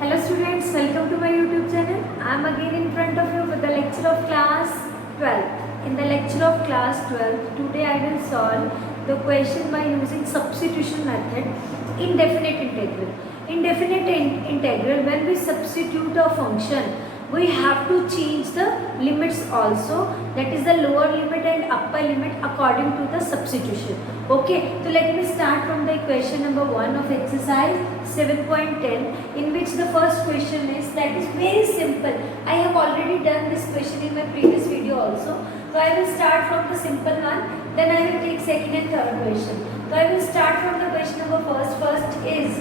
Hello students, welcome to my YouTube channel. I am again in front of you with the lecture of class 12. In the lecture of class 12, today I will solve the question by using substitution method in definite integral. In definite integral, when we substitute a function, we have to change the limits also, that is the lower limit and upper limit according to the substitution. Okay, so let me start from the equation number 1 of exercise 7.10, in which the first question is, that is very simple. I have already done this question in my previous video also. So I will start from the simple one, then I will take second and third question. So I will start from the question number first. First is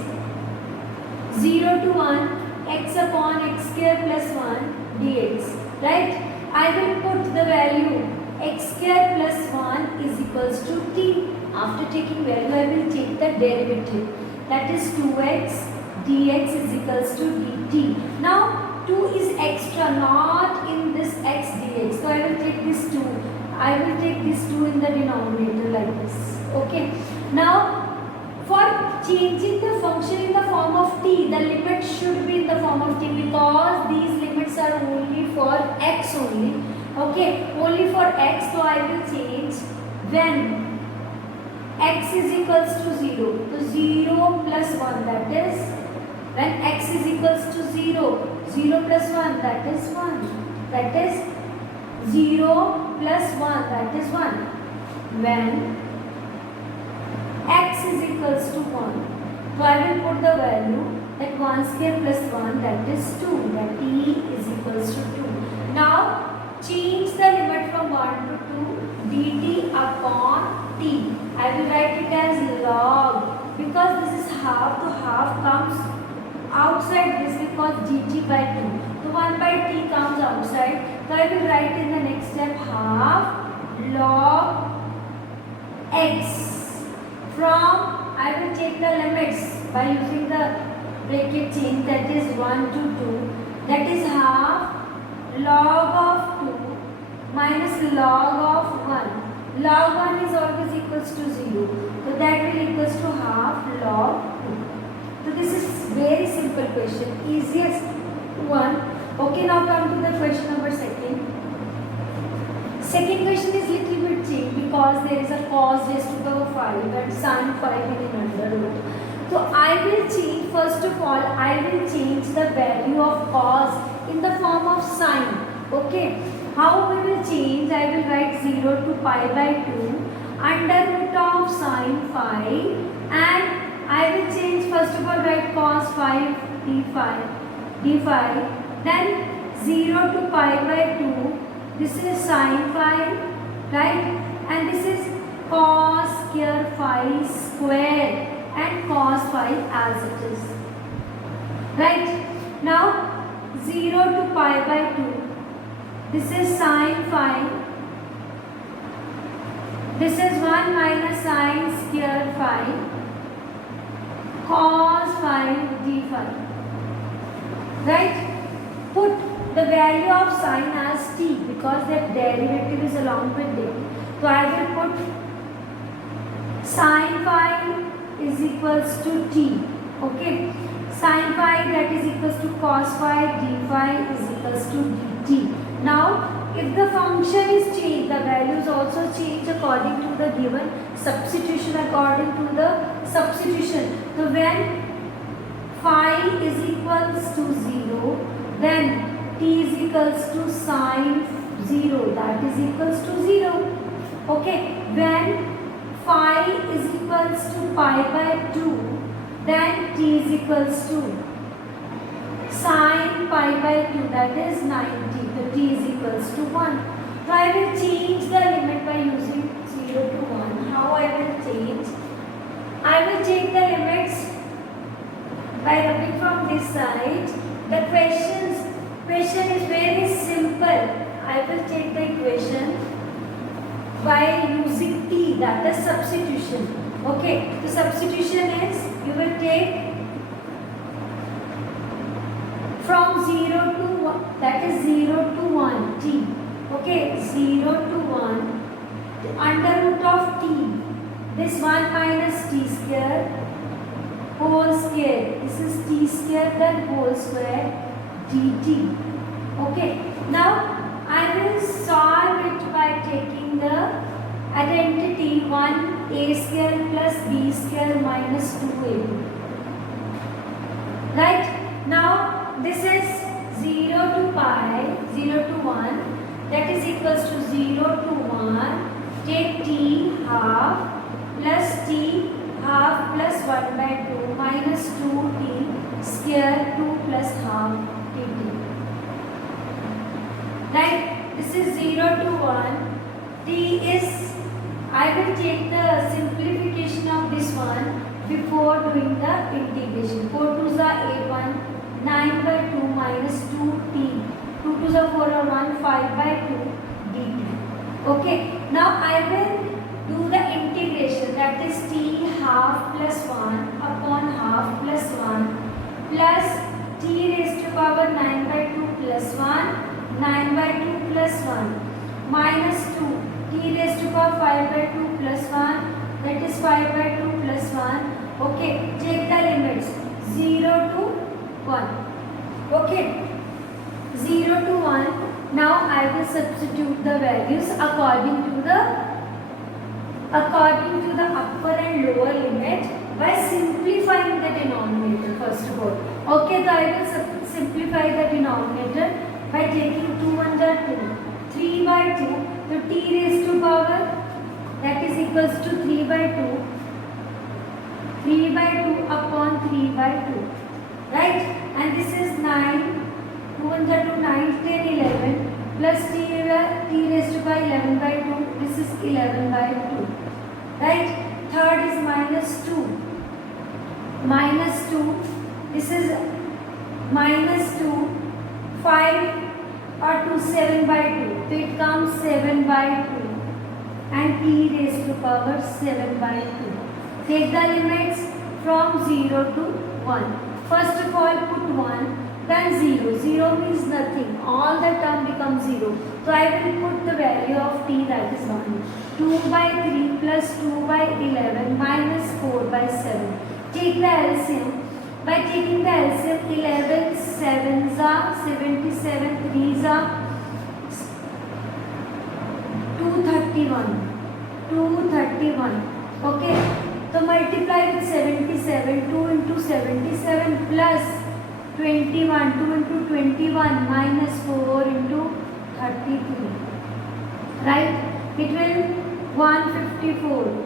0 to 1 x upon x square plus 1 dx, right? I will put the value x square plus 1 is equals to t. After taking value, I will take the derivative, that is 2x dx is equals to dt. Now 2 is extra, not in this x dx, so I will take this 2. I will take this 2 in the denominator like this. Okay. Now for changing the function in the form of t, the limit should be in the form of t, because these limits are only for x only. Okay, only for x. So I will change when x is equals to 0. So 0 plus 1, that is, when x is equals to 0, 0 plus 1, that is 1. That is 0 plus 1, that is 1. When x is equals to 1. So I will put the value that 1 square plus 1, that is 2, that t is equals to 2. Now change the limit from 1 to 2 dt upon t. I will write it as log, because this is half, so half comes outside this because dt by 2. So 1 by t comes outside. So I will write in the next step half log x. From, I will take the limits by using the bracket change, that is 1 to 2, that is half log of 2 minus log of 1. Log 1 is always equals to 0, so that will equals to half log 2. So this is very simple question, easiest one. Okay, now come to the question number second. Second question is little bit changed, because there is a cos raised to the 5 and sin 5 in under root. So I will change, first of all, I will change the value of cos in the form of sine. Okay, how we will change? I will write 0 to pi by 2 under root of sine 5, and I will change, first of all, write cos 5 d5, then 0 to pi by 2. This is sine 5, right? And this is cos square 5 square and cos 5 as it is. Right? Now 0 to pi by 2. This is sine 5. This is 1 minus sine square 5 cos 5 d5. Right? Put the value of sine as t, because that derivative is along with it. So I will put sine phi is equals to t. Okay, sine phi, that is equals to cos phi, d phi is equals to dt. Now if the function is changed, the values also change according to the given substitution, according to the substitution. So when phi is equals to 0, then t is equals to sine 0, that is equals to 0. Okay, when phi is equals to pi by 2, then t is equals to sine pi by 2, that is 90, so t is equals to 1. So I will change the limit by using 0 to 1. How I will change? I will take the limits by rubbing from this side. The question is very simple. I will take the equation by using t, that is substitution. Okay, the substitution is, you will take from 0 to 1, that is 0 to 1 t. Okay, 0 to 1 under root of t. This 1 minus t square whole square. This is t square then whole square dt. Okay, now I will solve it by taking the identity 1a square plus b square minus 2ab. Right, now this is 0 to pi, 0 to 1, that is equals to 0 to 1. Take t half plus t half plus 1 by 2 minus 2t square 2 plus half dt. Right, this is 0 to 1. T is, I will take the simplification of this one before doing the integration. 4 to the 8 1, 9 by 2 minus 2t, 2 to the 4 or 1, 5 by 2 dt. Okay, now I will do the integration, that is t half plus 1 upon half plus 1 plus t raised to power 9 by 2 plus 1, 9 by 2 plus 1 minus 2 t raised to power 5 by 2 plus 1, that is 5 by 2 plus 1. Okay, take the limits 0 to 1. Okay, 0 to 1. Now I will substitute the values according to the upper and lower limit by simplifying the denominator first of all. Okay, so I will simplify the denominator by taking 2 under 2, 3 by 2, so t raised to power, that is equals to 3 by 2, 3 by 2 upon 3 by 2, right, and this is 9, 2 under 2, 9, 10, 11 plus t raised to power 11 by 2, this is 11 by 2, right. Third is minus 2, this is minus 2, 5 or 2, 7 by 2, so it comes 7 by 2 and t raised to power 7 by 2. Take the limits from 0 to 1. First of all put 1, then 0. 0 means nothing, all the term becomes 0. So I will put the value of t, that is 1. 2 by 3 plus 2 by 11 minus 4 by 7. Take the LCM. By taking the LCM, 11 7s are 77, 3s are 231. 231. Okay. So multiply with 77. 2 into 77 plus 21. 2 into 21 minus 4 into 33. Right? It will 154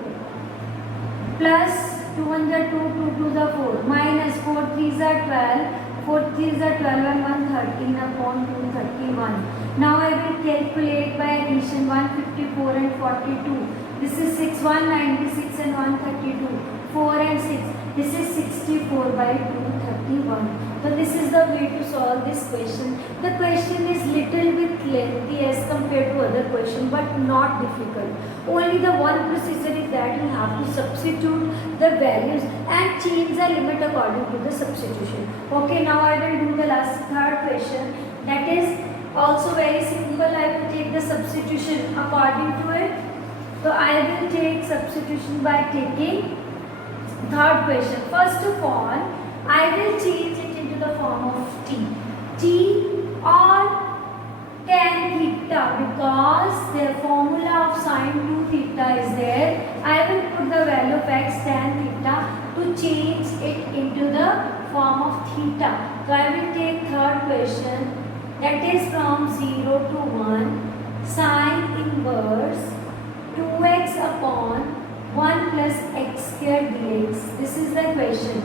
plus 2 under 2, 2 to the 4 minus 4 3s are 12, 4 3s are 12 and 113 upon 231. Now I will calculate by addition 154 and 42. This is 6, 196 and 132. 4 and 6. This is 64 by 231. So this is the way to solve this question. The question is little bit lengthy as compared to other question, but not difficult. Only the one procedure is that you have to substitute the values and change the limit according to the substitution. Okay, now I will do the third question. That is also very simple. I will take the substitution according to it. So I will take substitution by taking third question. First of all, I will change it into the form of t. T or tan theta, because the formula of sine 2 theta is there. I will put the value of x tan theta to change it into the form of theta. So I will take third question, that is from 0 to 1 sine inverse 2x upon 1 plus x square dx. This is the question.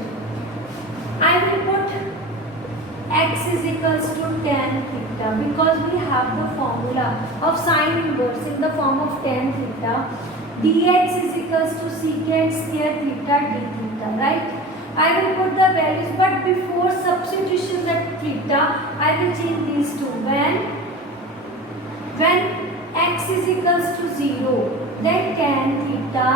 I will put x is equals to tan theta because we have the formula of sine inverse in the form of tan theta. Dx is equals to secant square theta d theta, right? I will put the values, but before substitution that theta, I will change these two. When x is equals to 0, then tan theta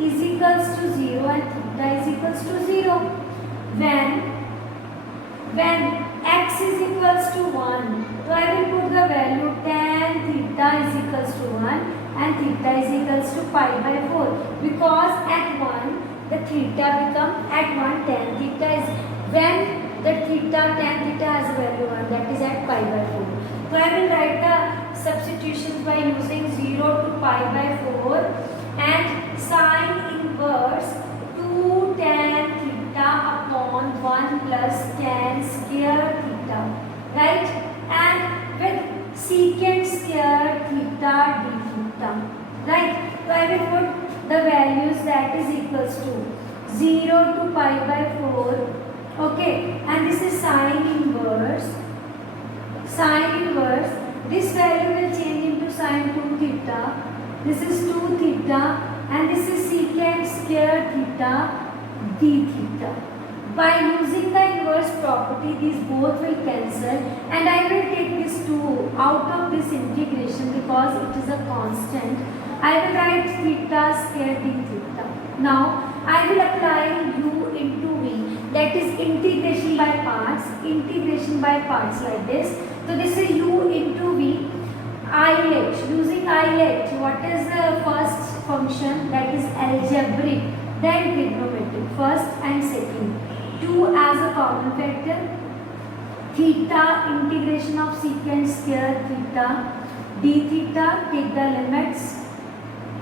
is equals to 0 and theta is equals to 0. When x is equals to 1, so I will put the value tan theta is equals to 1 and theta is equals to pi by 4, because at 1 the theta become at 1 tan theta is, when that theta, tan theta has a value 1, that is at pi by 4. So I will write the substitutions by using 0 to pi by 4 and sine inverse 2 tan theta upon 1 plus tan square theta, right? And with secant square theta d theta, right? So I will put the values, that is equals to 0 to pi by 4, okay, and this is sine inverse. This value will change into sine 2 theta, this is 2 theta, and this is secant square theta d theta. By using the inverse property, these both will cancel, and I will take this 2 out of this integration because it is a constant. I will write theta square d theta. Now I will apply u into v, that is integration by parts like this. So this is u into v. ILH, using ILH, what is the first function? That is algebraic, then trigonometric, first and second. 2 as a common factor, theta integration of secant square theta d theta, take the limits,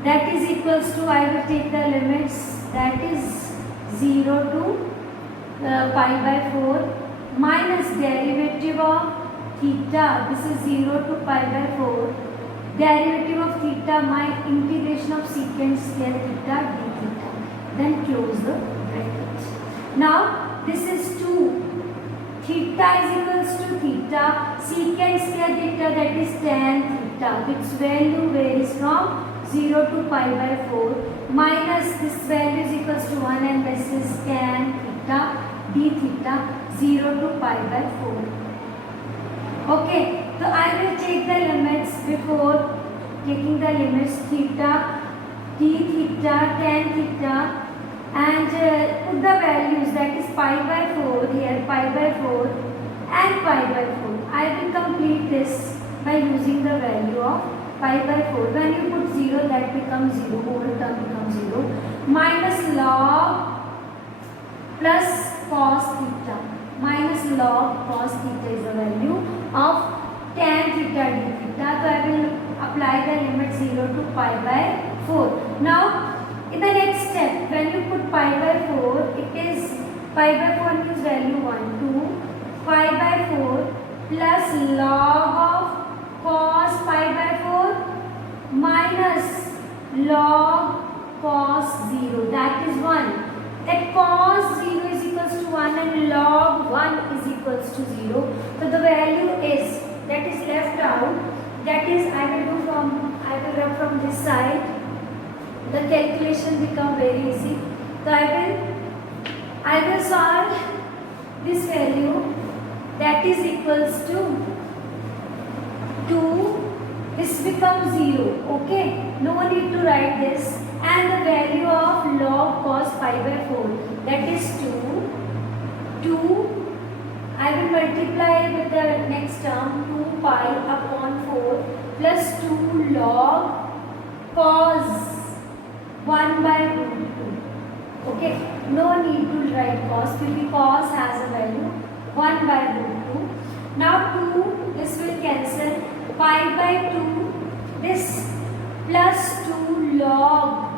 that is equals to, I will take the limits, that is 0 to pi by 4 minus derivative of theta, this is 0 to pi by 4, derivative of theta, my integration of secant square theta d theta, then close the bracket. Now this is 2, theta is equals to theta, secant square theta, that is tan theta, its value varies from 0 to pi by 4 minus this value is equals to 1, and this is tan theta d theta, 0 to pi by 4. Okay, so I will take the limits. Before taking the limits, theta d theta, tan theta, and put the values, that is pi by 4 here, pi by 4 and pi by 4. I will complete this by using the value of pi by 4. When you put 0, that becomes 0, whole term becomes 0, minus log plus cos theta, minus log cos theta is the value of tan theta d theta. So I will apply the limit 0 to pi by 4. Now in the next step, when you put pi by 4, it is pi by 4 means value 1, 2, pi by 4 plus log of cos pi by 4 minus log cos 0, that is 1. That cos 0 is equals to 1 and log 1 is equals to 0. So the value is, that is left out, that is I will rub from this side. The calculation become very easy. So I will solve this value, that is equals to 2, this becomes 0, okay, no need to write this, and the value of log cos pi by 4, that is 2, I will multiply with the next term, 2 pi upon 4 plus 2 log cos 1 by root 2, okay, no need to write cos, because cos has a value 1 by root 2. Now 2, this will cancel, pi by 2, this plus 2 log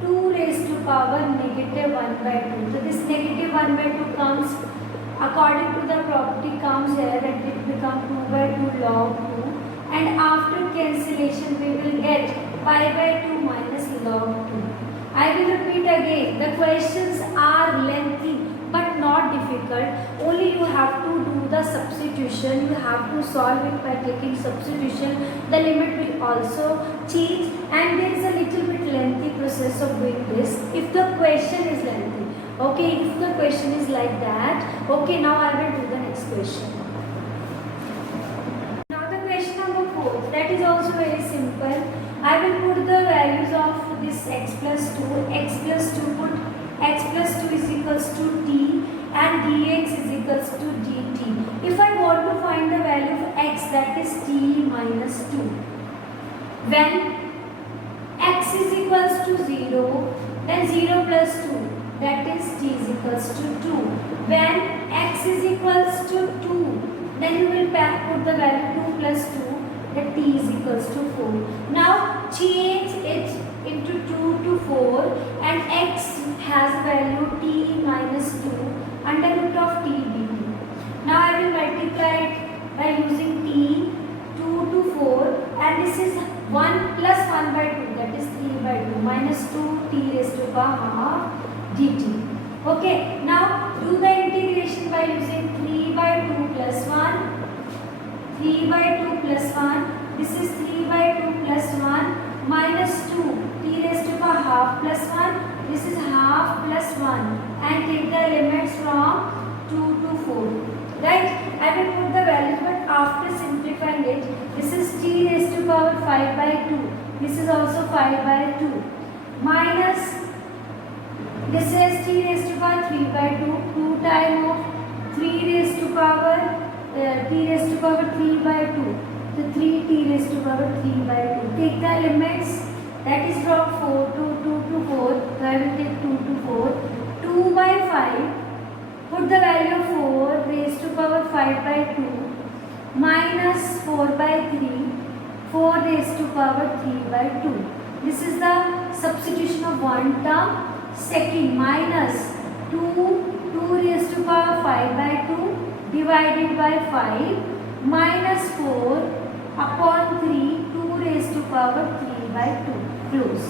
2 raised to power negative 1 by 2. So this negative 1 by 2 comes, according to the property, comes here, that it becomes 2 by 2 log 2, and after cancellation we will get pi by 2 minus log 2. I will repeat again, the questions are lengthy but not difficult, only you have to do the substitution, you have to solve it by taking substitution, the limit will also change, and there is a little bit lengthy process of doing this if the question is lengthy. Okay, if the question is like that, okay, now I will do the next question. Now the question number 4, that is also very simple. I will put the values of this x plus 2, put x plus 2 is equals to t and dx is equals to dt. If I want to find the value of x, that is t minus 2. When x is equals to 0, then 0 plus 2, that is t is equals to 2. When x is equals put the value 2 plus 2, that t is equals to 4. Now change it into 2 to 4 and x has value t minus 2 under root of t dt. Now I will multiply it by using t 2 to 4 and this is 1 plus 1 by 2, that is 3 by 2 minus 2 t raised to the half dt. Okay, now do the integration by using 3 by 2 plus 1, 3 by 2 plus 1, this is 3 by 2 plus 1 minus 2 t raised to the half plus 1, this is half plus 1 and take the limits from 2 to 4. Right? I will put the values, but after simplifying it, this is t raised to power 5 by 2, this is also 5 by 2 minus this is t raised to power 3 by 2, 2 times of 3 raised to power t raised to power 3 by 2. So 3 t raised to power 3 by 2. Take the limits, that is from 4 to 2 to 4. So I will take 2 to 4. 2 by 5. Put the value of 4 raised to power 5 by 2 minus 4 by 3. 4 raised to power 3 by 2. This is the substitution of one term. Second, minus 2 raised to power 5 by 2 divided by 5 minus 4 upon 3 2 raised to power 3 by 2 close.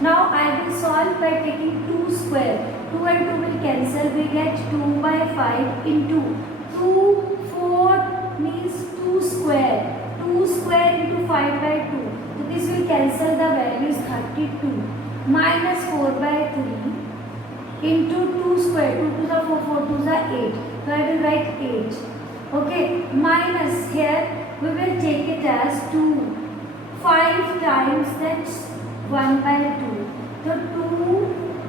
Now I will solve by taking 2 square. 2 and 2 will cancel. We get 2 by 5 into 2 4 means 2 square. 2 square into 5 by 2. So this will cancel, the value is 32 minus 4 by 3 into 2 square, 2 to the 4, 4 to the 8. So I will write 8. Okay, minus here we will take it as 2. 5 times that's 1 by 2. So 2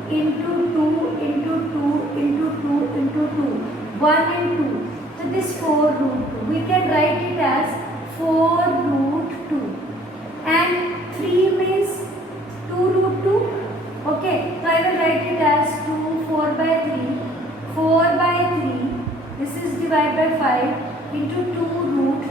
into 2 into 2 into 2 into 2. 1 and 2. So this 4 root 2. We can write it as 4 root 2. And 3 means 2 root 2. Okay, so I will write it as 2 4 by 3. 4 by 3. This is divided by 5 into 2 root 2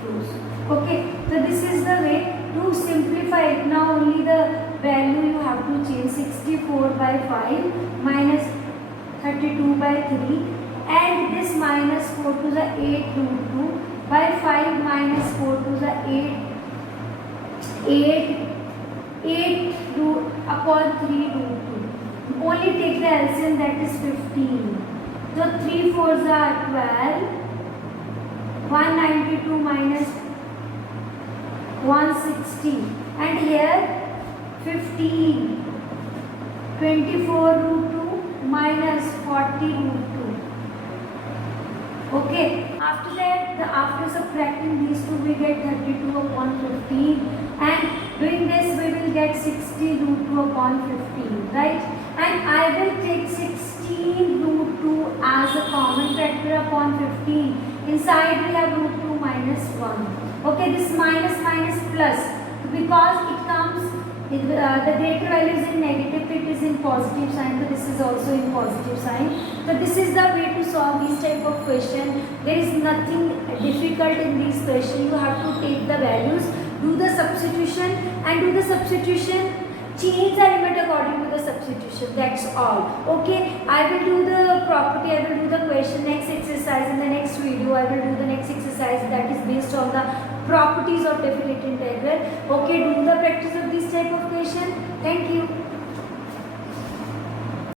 close. Okay, so this is the way to simplify it. Now only the value you have to change. 64 by 5 minus 32 by 3 and this minus 4 to the 8 root 2 by 5 minus 4 to the 8 root upon 3 root 2. Only take the LCM, that is 15. So 3 4s are 12. 192 minus 160 and here 15. 24 root 2 minus 40 root 2. Okay, after that, after subtracting these two we get 32 upon 15 and doing this we will get 60 root 2 upon 15, right? And I will take 16 root 2 as a common factor upon 15. Inside we have root 2 minus 1. Okay, this minus minus plus, because it comes, the greater value is in negative, it is in positive sign, so this is also in positive sign. So this is the way to solve this type of question. There is nothing difficult in this question. You have to take the values, do the substitution and do the substitution, change the element according to the substitution, that's all. Okay, I will do the property, I will do the question, next exercise in the next video. I will do the next exercise that is based on the properties of definite integral. Okay, do the practice of this type of question.